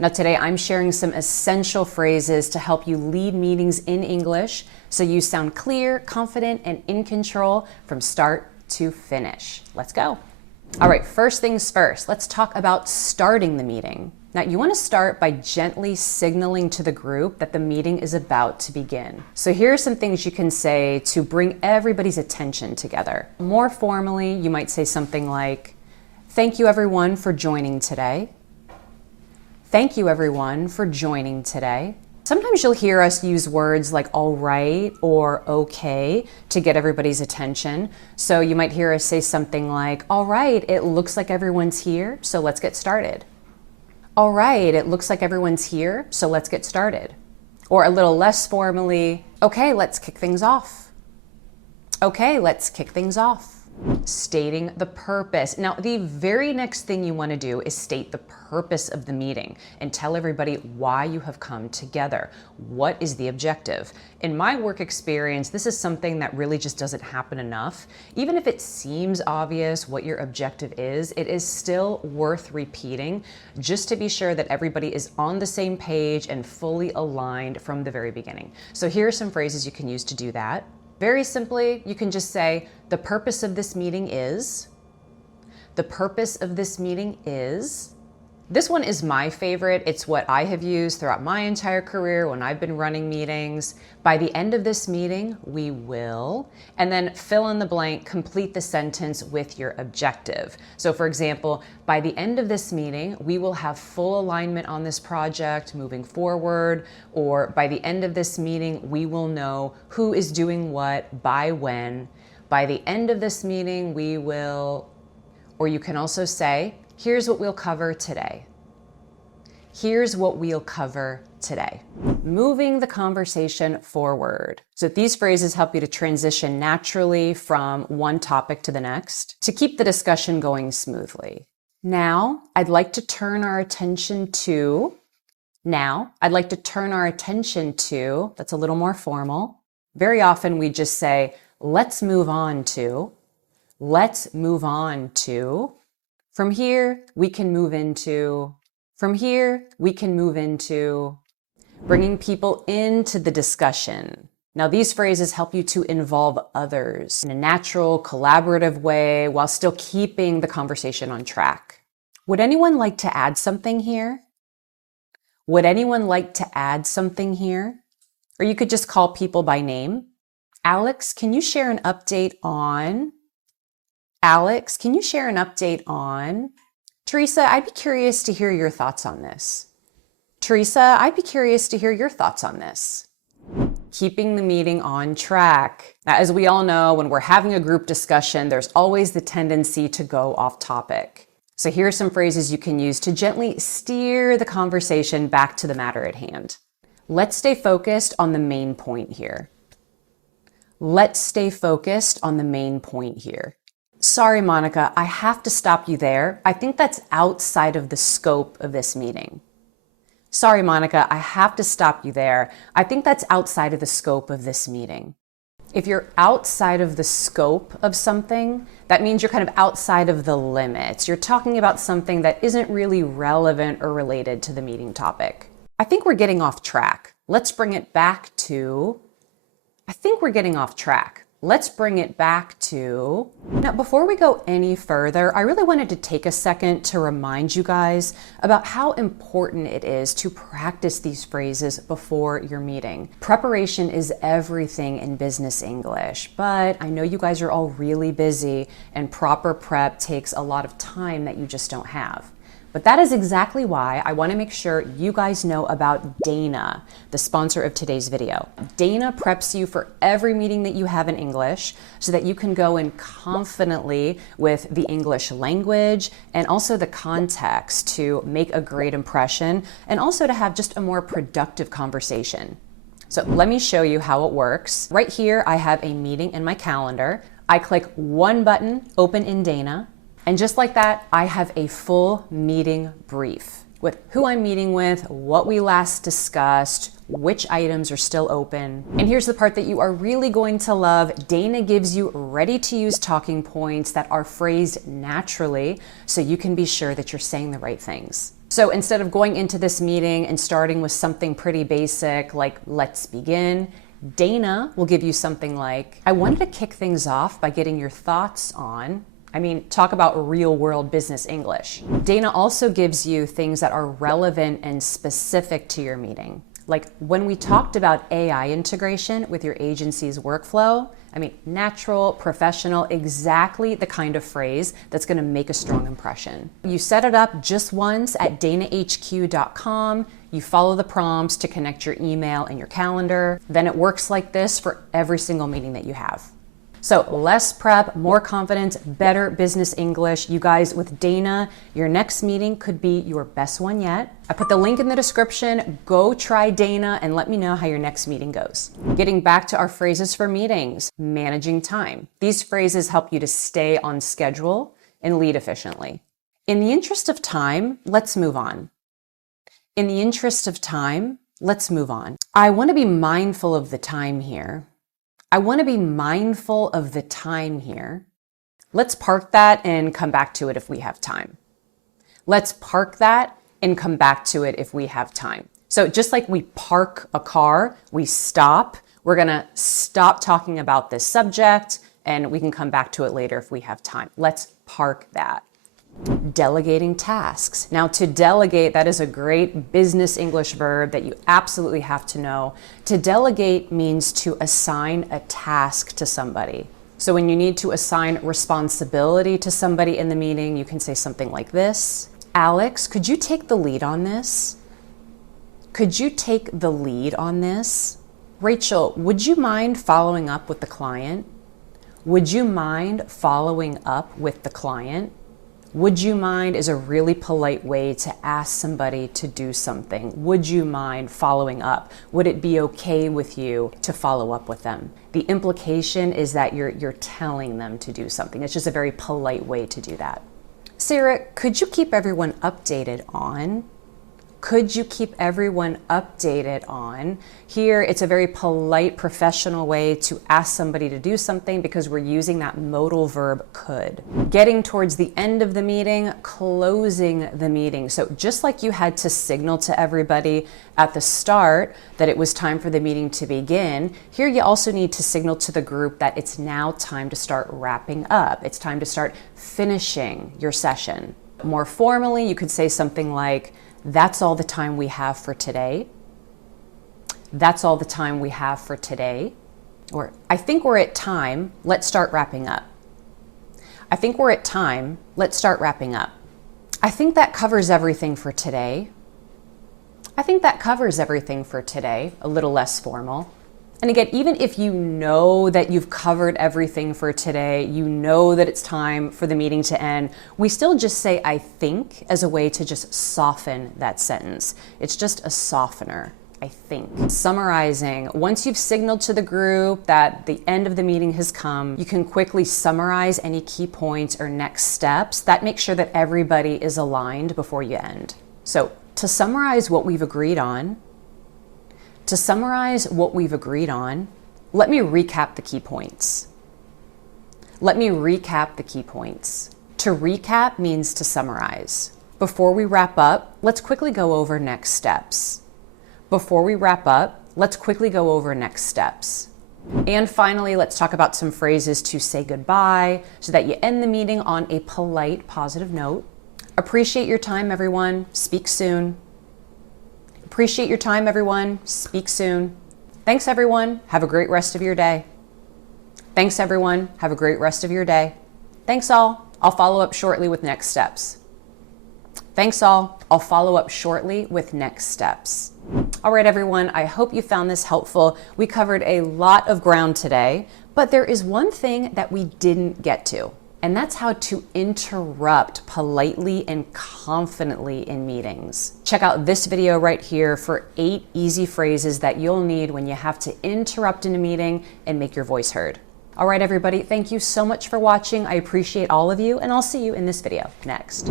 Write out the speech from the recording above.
Now today I'm sharing some essential phrases to help you lead meetings in English so you sound clear, confident, and in control from start to finish. Let's go. All right, first things first, let's talk about starting the meeting. Now you want to start by gently signaling to the group that the meeting is about to begin. So here are some things you can say to bring everybody's attention together. More formally, you might say something like, "Thank you everyone for joining today." "Thank you everyone for joining today." Sometimes you'll hear us use words like all right or okay to get everybody's attention. So you might hear us say something like, "All right, it looks like everyone's here, so let's get started." "All right, it looks like everyone's here, so let's get started." Or a little less formally, "Okay, let's kick things off." "Okay, let's kick things off." Stating the purpose. Now, the very next thing you want to do is state the purpose of the meeting and tell everybody why you have come together. What is the objective? In my work experience, this is something that really just doesn't happen enough. Even if it seems obvious what your objective is, it is still worth repeating just to be sure that everybody is on the same page and fully aligned from the very beginning. So here are some phrases you can use to do that. Very simply, you can just say, the purpose of this meeting is, the purpose of this meeting is. This one is my favorite. It's what I have used throughout my entire career when I've been running meetings. By the end of this meeting, we will, and then fill in the blank, complete the sentence with your objective. So for example, by the end of this meeting, we will have full alignment on this project moving forward, or by the end of this meeting, we will know who is doing what by when. By the end of this meeting, we will, or you can also say, here's what we'll cover today. Here's what we'll cover today. Moving the conversation forward. So these phrases help you to transition naturally from one topic to the next to keep the discussion going smoothly. Now, I'd like to turn our attention to, that's a little more formal. Very often we just say, let's move on to. From here, we can move into. Bringing people into the discussion. Now, these phrases help you to involve others in a natural, collaborative way while still keeping the conversation on track. Would anyone like to add something here? Or you could just call people by name. Alex, can you share an update on? Teresa, I'd be curious to hear your thoughts on this. Keeping the meeting on track. Now, as we all know, when we're having a group discussion, there's always the tendency to go off topic. So here are some phrases you can use to gently steer the conversation back to the matter at hand. Let's stay focused on the main point here. Sorry, Monica, I have to stop you there. I think that's outside of the scope of this meeting. If you're outside of the scope of something, that means you're kind of outside of the limits. You're talking about something that isn't really relevant or related to the meeting topic. I think we're getting off track. Let's bring it back to. Now, before we go any further, I really wanted to take a second to remind you guys about how important it is to practice these phrases before your meeting. Preparation is everything in business English, but I know you guys are all really busy and proper prep takes a lot of time that you just don't have. But that is exactly why I want to make sure you guys know about Dana, the sponsor of today's video. Dana preps you for every meeting that you have in English so that you can go in confidently with the English language and also the context to make a great impression and also to have just a more productive conversation. So let me show you how it works. Right here, I have a meeting in my calendar. I click one button, open in Dana. And just like that, I have a full meeting brief with who I'm meeting with, what we last discussed, which items are still open. And here's the part that you are really going to love. Dana gives you ready-to-use talking points that are phrased naturally so you can be sure that you're saying the right things. So instead of going into this meeting and starting with something pretty basic like let's begin, Dana will give you something like, I wanted to kick things off by getting your thoughts on, talk about real world business English. Dana also gives you things that are relevant and specific to your meeting. Like when we talked about AI integration with your agency's workflow, natural, professional, exactly the kind of phrase that's going to make a strong impression. You set it up just once at danahq.com. You follow the prompts to connect your email and your calendar. Then it works like this for every single meeting that you have. So less prep, more confidence, better business English. You guys, with Dana, your next meeting could be your best one yet. I put the link in the description. Go try Dana and let me know how your next meeting goes. Getting back to our phrases for meetings, managing time. These phrases help you to stay on schedule and lead efficiently. In the interest of time, let's move on. In the interest of time, let's move on. I want to be mindful of the time here. I want to be mindful of the time here. Let's park that and come back to it if we have time. Let's park that and come back to it if we have time. So just like we park a car, we stop. We're going to stop talking about this subject and we can come back to it later if we have time. Let's park that. Delegating tasks. Now, to delegate, that is a great business English verb that you absolutely have to know. To delegate means to assign a task to somebody. So when you need to assign responsibility to somebody in the meeting, you can say something like this. Alex, could you take the lead on this? Could you take the lead on this? Rachel, would you mind following up with the client? Would you mind following up with the client? Would you mind is a really polite way to ask somebody to do something. Would you mind following up? Would it be okay with you to follow up with them? The implication is that you're telling them to do something. It's just a very polite way to do that. Sarah, could you keep everyone updated on? Could you keep everyone updated on? Here, it's a very polite, professional way to ask somebody to do something because we're using that modal verb could. Getting towards the end of the meeting, closing the meeting. So just like you had to signal to everybody at the start that it was time for the meeting to begin, here you also need to signal to the group that it's now time to start wrapping up. It's time to start finishing your session. More formally, you could say something like, that's all the time we have for today. That's all the time we have for today. Or, I think we're at time, let's start wrapping up. I think we're at time, let's start wrapping up. I think that covers everything for today. I think that covers everything for today, a little less formal. And again, even if you know that you've covered everything for today, you know that it's time for the meeting to end, we still just say I think as a way to just soften that sentence. It's just a softener, I think. Summarizing, once you've signaled to the group that the end of the meeting has come, you can quickly summarize any key points or next steps. That makes sure that everybody is aligned before you end. So to summarize what we've agreed on, let me recap the key points. Let me recap the key points. To recap means to summarize. Before we wrap up, let's quickly go over next steps. Before we wrap up, let's quickly go over next steps. And finally, let's talk about some phrases to say goodbye so that you end the meeting on a polite, positive note. Appreciate your time, everyone. Speak soon. Appreciate your time, everyone. Speak soon. Thanks, everyone. Have a great rest of your day. Thanks, everyone. Have a great rest of your day. Thanks, all. I'll follow up shortly with next steps. Thanks, all. I'll follow up shortly with next steps. All right, everyone. I hope you found this helpful. We covered a lot of ground today, but there is one thing that we didn't get to. And that's how to interrupt politely and confidently in meetings. Check out this video right here for 8 easy phrases that you'll need when you have to interrupt in a meeting and make your voice heard. All right, everybody, thank you so much for watching. I appreciate all of you, and I'll see you in this video next.